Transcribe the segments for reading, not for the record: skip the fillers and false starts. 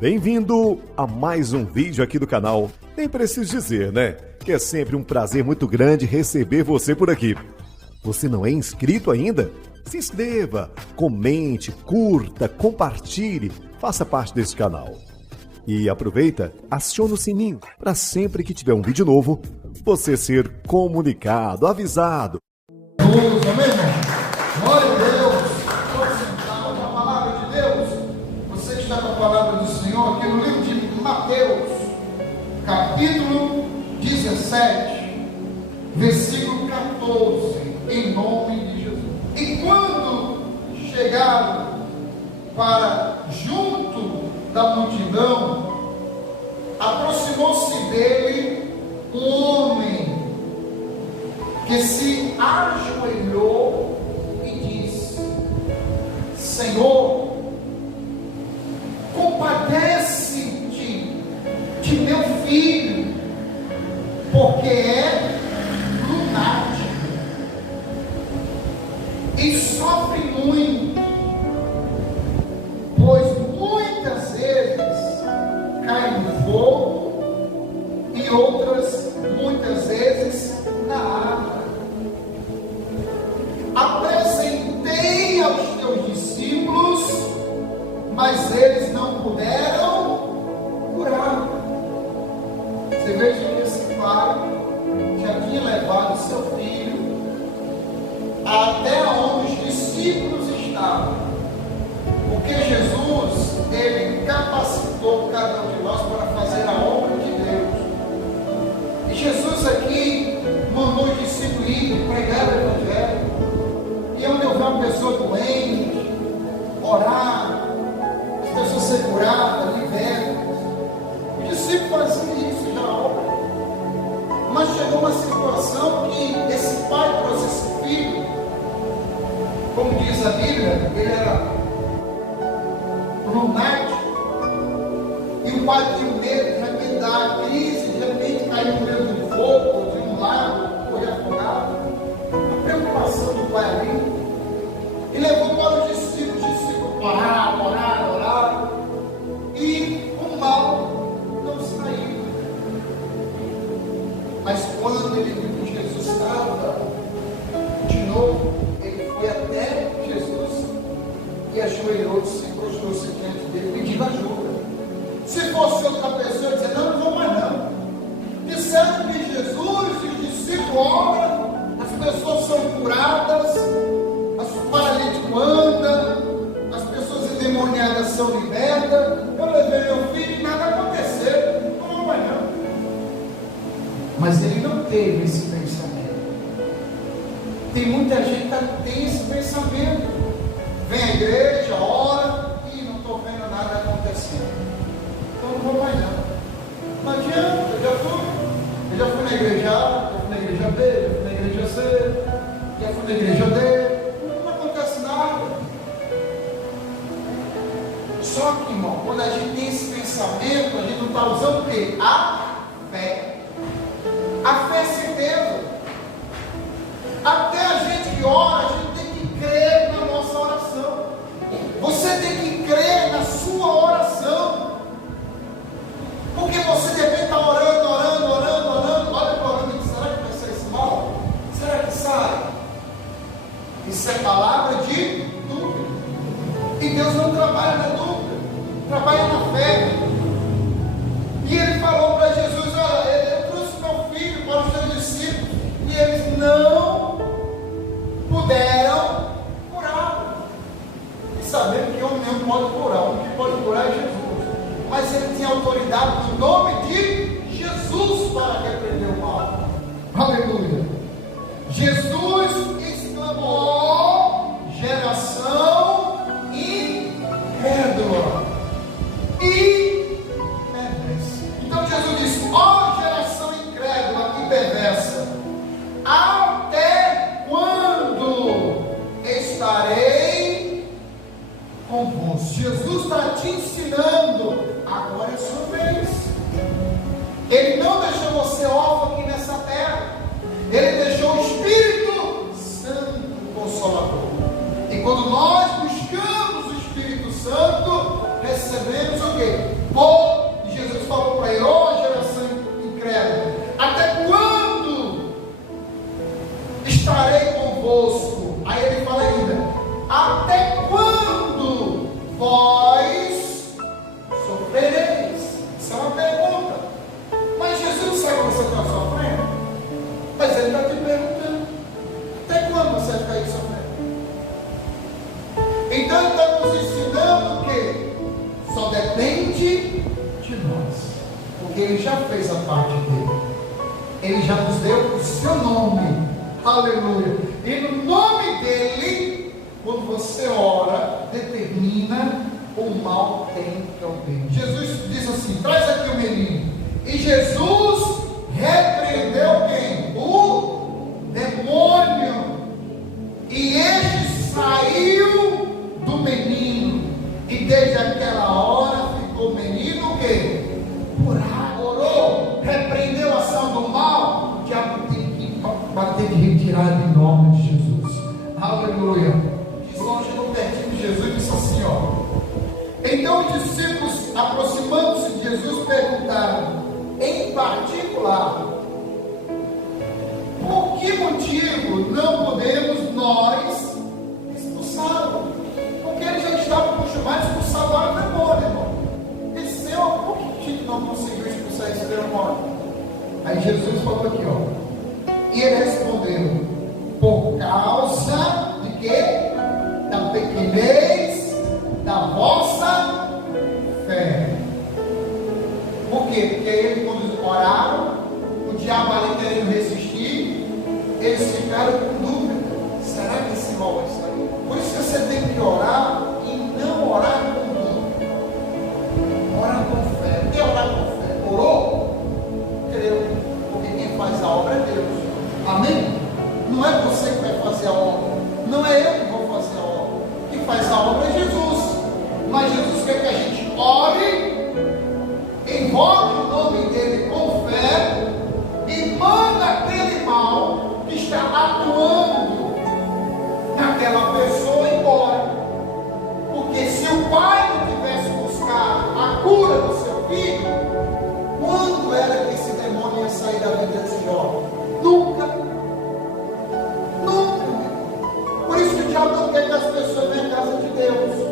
Bem-vindo a mais um vídeo aqui do canal. Nem preciso dizer, né? Que é sempre um prazer muito grande receber você por aqui. Você não é inscrito ainda? Se inscreva, comente, curta, compartilhe, faça parte desse canal. E aproveita, aciona o sininho para sempre que tiver um vídeo novo, você ser comunicado, avisado. Amém, irmão? Glória a Deus. Vamos sentar com a palavra de Deus. Você que está com a palavra do Senhor aqui no livro de Mateus, capítulo 17, versículo 14, em nome de Jesus. E quando chegaram para junto da multidão, aproximou-se dele um homem que se ajoelhou e disse: Senhor, compadece-te de meu filho, porque é lunático e sofre muito, pois muitas vezes cai no fogo e outras muitas vezes na água. Apresentei aos teus discípulos, mas eles não puderam curar. Você veja que esse pai já tinha levado seu filho até onde os discípulos estavam, porque Jesus, ele capacitou cada um de nós para fazer a obra de Deus. E Jesus aqui mandou os discípulos ir pregar o Evangelho. E onde eu ver uma pessoa doente, orar, as pessoas ser curadas, libertas, os discípulos faziam isso já obra. Mas chegou uma situação que esse pai trouxe esse filho, como diz a Bíblia, ele era lunático, e o pai tinha medo de repente da crise, de repente cair no meio do fogo, de um lago, morrer afogado. A preocupação do pai ali, e levou para os discípulos oraram, e o mal não saiu. Mas quando ele viu que Jesus estava de novo, ele foi até Jesus e ajoelhou-se e prostrou-se diante dele, pedindo ajuda. Se fosse outra pessoa, dizia: não vou mais não. Disseram que Jesus e os discípulos oram, as pessoas são curadas, as paralíticos andam, as pessoas endemoniadas são libertas. Eu levei meu filho e nada aconteceu, não vou mais não. Mas ele não teve esse pensamento. Tem muita gente que tem esse pensamento. Vem à igreja, ora e não estou vendo nada acontecendo. Então não vou mais não. Não adianta, eu já fui na igreja A, já fui na igreja B, já fui na igreja C, já fui na igreja D, não acontece nada. Só que, irmão, quando a gente tem esse pensamento, a gente não está usando o quê? A fé. A fé é certeza. Até a gente que ora, a gente tem que crer na nossa oração. Você tem que crer na sua oração. Porque você deve estar orando. Olha para orando e diz: será que vai sair esse mal? Será que sai? Isso é palavra de dúvida. E Deus não trabalha na dúvida, trabalha na fé. E ele falou para Jesus: olha, eu trouxe meu filho para os seus discípulos e eles não puderam curar. E sabendo que homem nenhum pode curar, o que pode curar é Jesus. Mas ele tinha autoridade no nome de Jesus para repreender o mal. Aleluia. Jesus exclamou: geração incrédula e perversa. Então Jesus disse: ó geração incrédula e perversa, até quando estarei convosco? Jesus está te ensinando: agora é sua vez. o quê? Pô, e Jesus falou para ele: ó geração incrédula, até quando estarei convosco? Aí ele fala ainda: até quando vós sofrereis? Isso é uma pergunta. Mas Jesus sabe que você está sofrendo. Mas ele está te perguntando: até quando você vai ficar aí sofrendo? Então ele está nos ensinando que só depende de nós, porque ele já fez a parte dele. Ele já nos deu o seu nome. Aleluia. E no nome dele, quando você ora, determina o mal tem também. Jesus diz assim: traz aqui o menino. E Jesus repreendeu quem? O demônio. E este saiu do menino. E desde aquela hora ficou o menino o quê? Curado. Orou, repreendeu a ação do mal. O diabo tem que bater de retirada em nome de Jesus. Aleluia. João chegou pertinho de Jesus e disse assim: ó. Então os discípulos, aproximando-se de Jesus, perguntaram, em particular: por que motivo não podemos nós expulsá-lo? Porque ele já estava acostumados a expulsar o demônio, irmão. Esse Senhor, por que a gente não conseguiu expulsar esse demônio? Aí Jesus falou aqui, ó. E ele respondeu: por causa de quê? Da pequenez da vossa fé. Por quê? Porque ele, quando oraram, o diabo ali querendo resistir, eles ficaram com dúvida: será que esse mal vai sair? Por isso que você tem que orar e não orar com dúvida. Orar com fé. O que é orar com fé? Orou? Creu. Porque quem faz a obra é Deus. Amém? Não é você que vai fazer a obra. Não é eu que vou fazer a obra. Quem faz a obra é Jesus. Mas Jesus quer que a gente ore, invoque o nome dele com fé e manda aquele mal que está atuando naquela pessoa embora. Porque se o pai não tivesse buscado a cura do seu filho, quando era que esse demônio ia sair da vida desse jovem? Nunca. Nunca. Por isso que o diabo não quer que as pessoas venham à casa de Deus.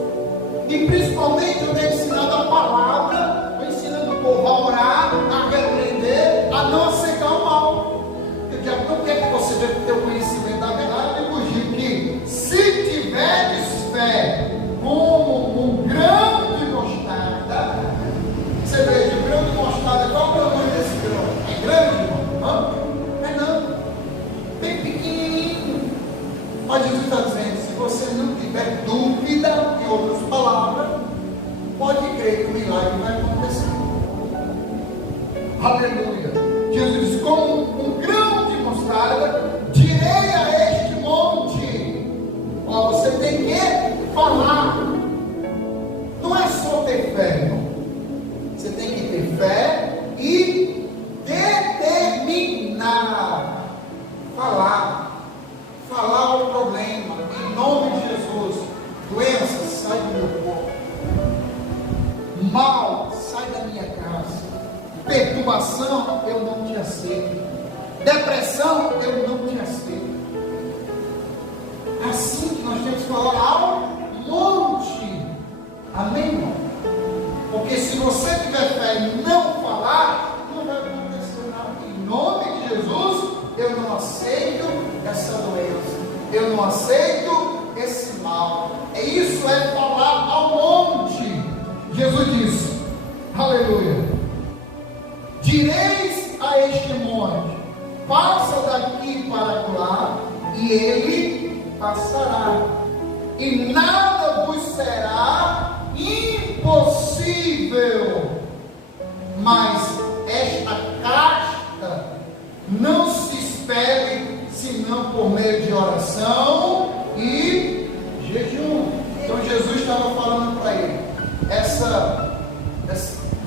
E principalmente eu tenho ensinado a palavra, eu ensinando o povo a orar, a repreender, a não aceitar o mal. Porque o diabo não quer que você venha ter o conhecimento da verdade e fugir. Que se tiveres fé como um grão de mostarda, você veja, o grão de mostarda, qual é o tamanho desse grão? É grande, irmão? Não é não. Bem pequenininho. Mas Jesus está dizendo: se você não tiver dúvida, em outras palavras, pode crer que o milagre vai acontecer. Aleluia. Jesus diz: como um grão de mostarda, direi a este monte. Ó, você tem que falar. Não é só ter fé, irmão. Você tem que ter fé e determinar. Falar o problema, em nome de Jesus. Doença, sai do meu corpo. Mal, sai da minha casa. Perturbação, eu não te aceito. Depressão, eu não te aceito. Assim que nós temos que falar ao monte. Amém, irmão? Porque se você tiver fé e não falar, não vai acontecer nada. Em nome de Jesus, eu não aceito essa doença. Eu não aceito esse mal. Isso é falar ao monte. Jesus disse: aleluia. Direis a este monte: passa daqui para lá, e ele passará. E nada vos será impossível. Mas esta casta não se expele senão por meio de oração e jejum. Então Jesus estava falando para ele: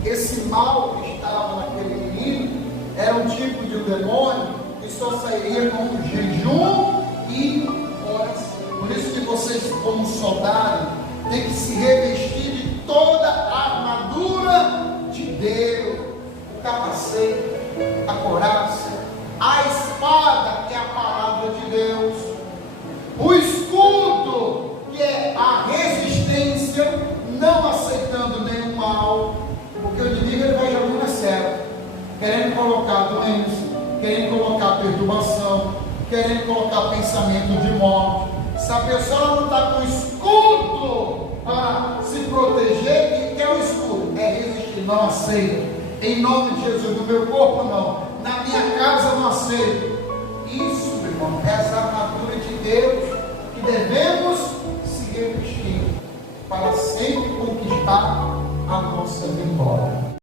esse mal que estava naquele menino era um tipo de um demônio que só sairia com jejum e oração. Por isso que vocês, como soldado, tem que se revestir de toda a armadura perturbação, querendo colocar pensamento de morte. Se a pessoa não está com escudo para se proteger, o que é o escudo? É resistir, não aceito. Em nome de Jesus, no meu corpo não, na minha casa não aceito. Isso, meu irmão, é essa armadura de Deus que devemos se revestir para sempre conquistar a nossa vitória.